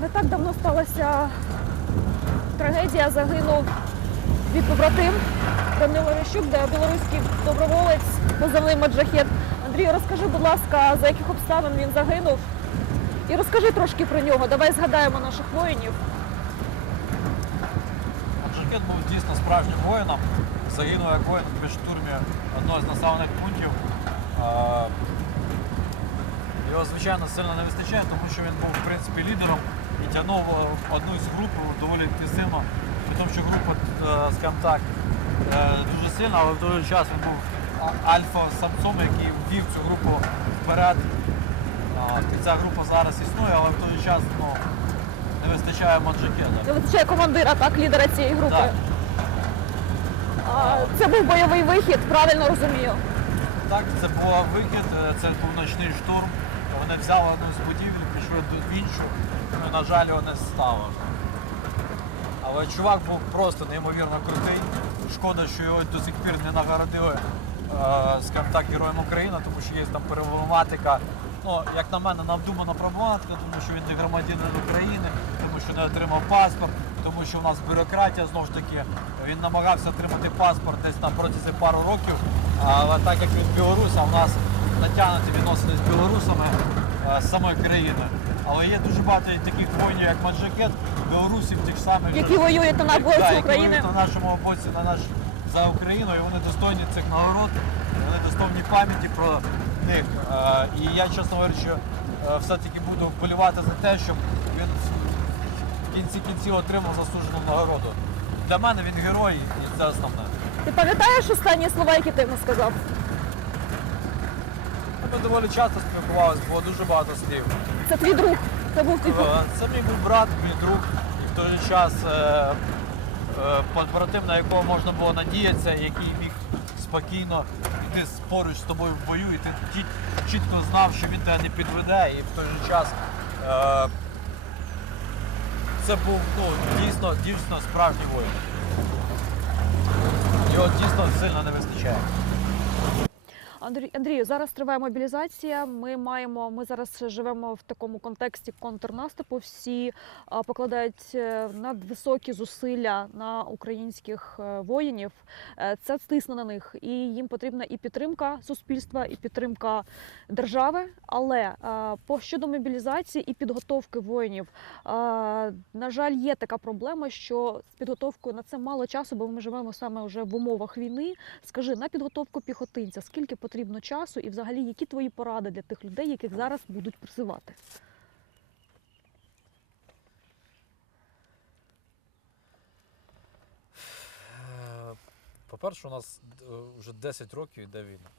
Не так давно сталася трагедія. Загинув твій побратим Данило Рещук, де білоруський доброволець, позивний маджахет. Андрію, розкажи, будь ласка, за яких обставин він загинув. І розкажи трошки про нього. Давай згадаємо наших воїнів. Джакет був дійсно справжнім воїном. Загинув як воїн під штурмі одного з населених пунктів. Його, звичайно, сильно не вистачає, тому що він був в принципі лідером тягнув е, одну з груп доволі інтенсивно. При тому, що група, е, скажімо так, е, дуже сильна, але в той же час він був альфа-самцом, який ввів цю групу вперед. Ця група зараз існує, але в той же час ну, не вистачає Маджакета. Не вистачає командира, так, лідера цієї групи. Так. А, Це був бойовий вихід, правильно розумію. Так, це був вихід, це був ночний штурм. Вони взяли одну з будівель, пішли до іншу. Ну, на жаль, його не стало. Але чувак був просто неймовірно крутий. Шкода, що його до сих пір не нагородили, е, скажімо так, героєм України, тому що є там проблематика. Ну, як на мене, навдумана проблематика, тому що він не громадянин України, тому що не отримав паспорт, тому що в нас бюрократія знову ж таки. Він намагався отримати паспорт десь там протягом пару років, але так як він білорус, а в нас натягнуті відносини з білорусами е, з самої країни. Але є дуже багато таких воїнів, як Маджакет, білорусів тих самих. Які воюють на боці які України. воюють на нашому боці, на наш за Україну, і вони достойні цих нагород, вони достойні пам'яті про них. Е, І я, чесно говорячи, е, все-таки буду вболівати за те, щоб він в кінці кінців отримав заслужену нагороду. Для мене він герой, і це основне. Ти пам'ятаєш останні слова, які ти йому сказав? Ми доволі часто спілкувалися, було дуже багато слів. Це твій друг. Це був твій друг. Е, Це мій був брат, мій друг, і в той же час е, е, побратим, на якого можна було надіятися, який міг спокійно йти з- поруч з тобою в бою, і ти ті- чітко знав, що він тебе не підведе, і в той же час е, це був ну, дійсно, дійсно справжній воїн. Його дійсно сильно не вистачає. Андрій, Андрію, зараз триває мобілізація. Ми маємо, ми зараз живемо в такому контексті контрнаступу. Всі покладають е, надвисокі зусилля на українських е, воїнів. Е, Це стисне на них, і їм потрібна і підтримка суспільства, і підтримка держави. Але по щодо мобілізації і підготовки воїнів, на жаль, є така проблема, що з підготовкою на це мало часу, бо ми живемо саме вже в умовах війни. Скажи на підготовку піхотинця, скільки потрібно часу, і взагалі які твої поради для тих людей, яких зараз будуть призивати? По-перше, у нас е, вже 10 років йде війна.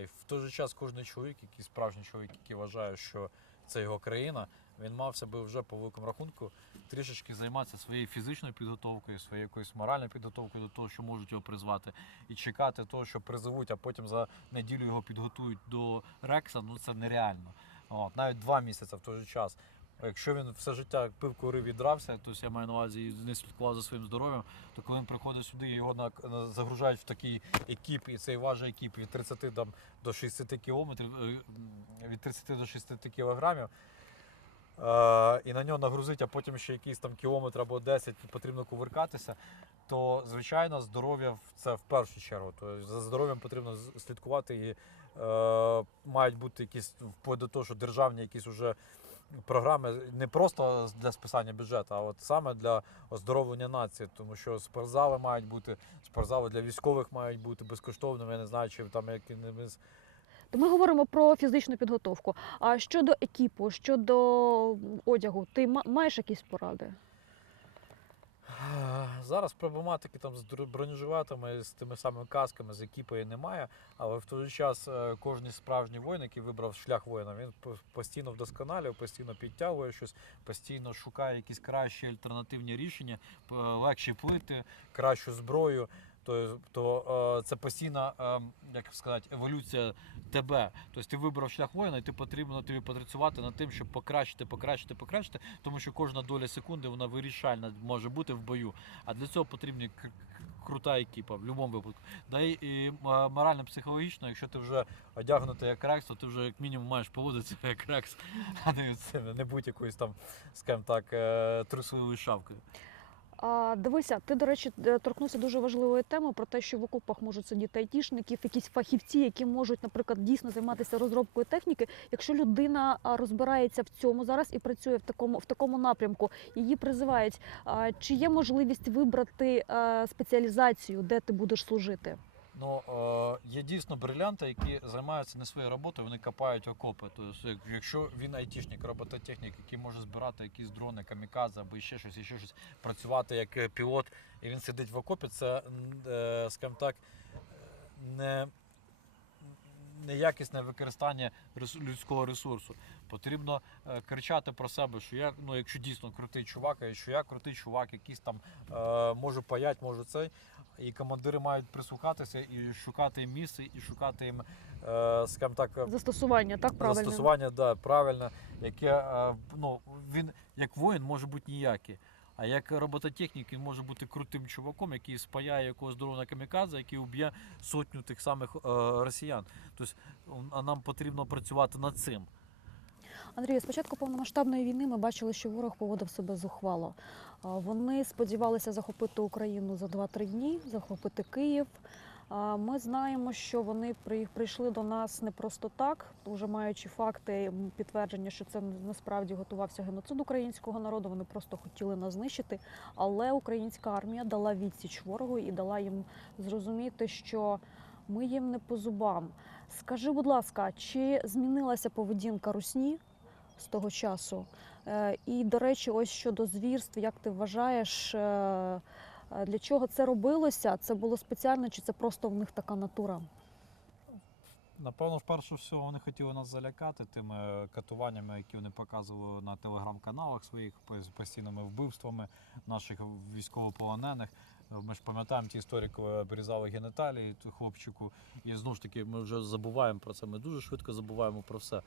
І в той же час кожен чоловік, який справжній чоловік, який вважає, що це його країна, він мав себе вже по великому рахунку трішечки займатися своєю фізичною підготовкою, своєю якоюсь моральною підготовкою до того, що можуть його призвати, і чекати того, що призовуть, а потім за неділю його підготують до Рекса, ну це нереально. От, навіть два місяці в той же час. Якщо він все життя пив, курив і дрався, то я маю на увазі не слідкував за своїм здоров'ям, то коли він приходить сюди, його на, на- загружають в такий екіп, і цей важий екіп від 30 там, до 60 кілометрів, е, від 30 до 60 кілограмів. Е, і на нього нагрузить, а потім ще якийсь там кілометр або 10 потрібно кувиркатися, то звичайно здоров'я це в першу чергу. Тобто за здоров'ям потрібно слідкувати і е, мають бути якісь вплоть до того, що державні якісь уже програми не просто для списання бюджету, а от саме для оздоровлення нації, тому що спортзали мають бути, спортзали для військових мають бути безкоштовними. Я не знаю, чи там не Ми говоримо про фізичну підготовку. А щодо екіпу, щодо одягу, ти маєш якісь поради? Зараз проблематики там з бронежилетами, з тими самими касками, з екіпою немає, але в той же час е, кожен справжній воїн, який вибрав шлях воїна, він постійно вдосконалює, постійно підтягує щось, постійно шукає якісь кращі альтернативні рішення, легші плити, кращу зброю. То, то е, це постійна, е, як сказати, еволюція тебе. Тобто ти вибрав шлях воїна, і ти потрібно тобі попрацювати над тим, щоб покращити, покращити, покращити, тому що кожна доля секунди вона вирішальна може бути в бою. А для цього к- крута екіпа в будь-якому випадку. Да і, і е, морально-психологічно, якщо ти вже одягнутий як рекс, то ти вже як мінімум маєш поводитися як рекс, а не, не будь якоюсь там, скажімо так, трусливою шавкою. Дивися, ти, до речі, торкнувся дуже важливої теми про те, що в окопах можуть сидіти айтішників, якісь фахівці, які можуть, наприклад, дійсно займатися розробкою техніки. Якщо людина розбирається в цьому зараз і працює в такому в такому напрямку, її призивають. Чи є можливість вибрати а, спеціалізацію, де ти будеш служити? Ну, е, є дійсно брилянти, які займаються не своєю роботою, вони копають окопи. Тобто, якщо він айтішник, робототехнік, який може збирати якісь дрони, камікадзе або ще щось, ще щось, працювати як е, пілот, і він сидить в окопі, це, е, скажімо так, не, неякісне використання людського ресурсу. Потрібно е, кричати про себе, що я, ну, якщо дійсно крутий чувак, а що я крутий чувак, якийсь там е, можу паять, можу цей. І командири мають прислухатися і шукати їм місце, і шукати їм, е, скажімо так, Застосування, так правильно? застосування, да, правильно, яке е, ну, він як воїн може бути ніякий. А як робототехнік він може бути крутим чуваком, який спаяє якогось дрона камікадзе, який уб'є сотню тих самих е, росіян. Тобто а нам потрібно працювати над цим. Андрію, з початку повномасштабної війни ми бачили, що ворог поводив себе зухвало. Вони сподівалися захопити Україну за 2-3 дні, захопити Київ. Ми знаємо, що вони прийшли до нас не просто так, вже маючи факти підтвердження, що це насправді готувався геноцид українського народу. Вони просто хотіли нас знищити. Але українська армія дала відсіч ворогу і дала їм зрозуміти, що ми їм не по зубам. Скажи, будь ласка, чи змінилася поведінка русні з того часу? Е, І, до речі, ось щодо звірств, як ти вважаєш, е, е, для чого це робилося? Це було спеціально, чи це просто в них така натура? Напевно, вперше всього вони хотіли нас залякати тими катуваннями, які вони показували на телеграм-каналах своїх пос- постійними вбивствами наших військовополонених. Ми ж пам'ятаємо ті історії, коли обрізали геніталії хлопчику. І знову ж таки, ми вже забуваємо про це. Ми дуже швидко забуваємо про все.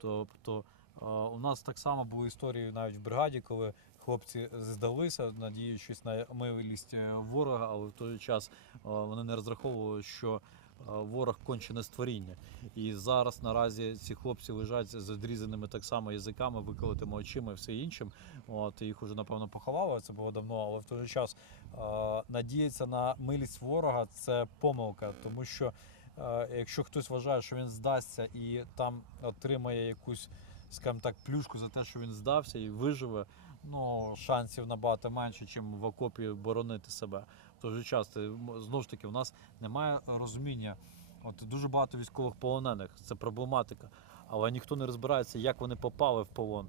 Тобто у нас так само були історії навіть в бригаді, коли хлопці здалися, надіючись на милість е, ворога, але в той час е, вони не розраховували, що е, ворог кончене створіння. І зараз наразі ці хлопці лежать з відрізаними так само язиками, виколотими очима і все іншим. От їх уже напевно поховали. Це було давно, але в той же час е, надіятися на милість ворога це помилка, тому що е, якщо хтось вважає, що він здасться і там отримає якусь, скажімо так, плюшку за те, що він здався і виживе. Ну, шансів набагато менше, ніж в окопі боронити себе. В той же час знову ж таки, у нас немає розуміння. От дуже багато військових полонених, це проблематика. Але ніхто не розбирається, як вони попали в полон.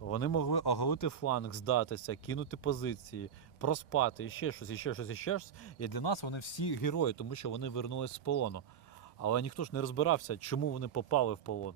Вони могли оголити фланг, здатися, кинути позиції, проспати, і ще щось, і ще щось, і ще щось. І для нас вони всі герої, тому що вони вернулись з полону. Але ніхто ж не розбирався, чому вони попали в полон.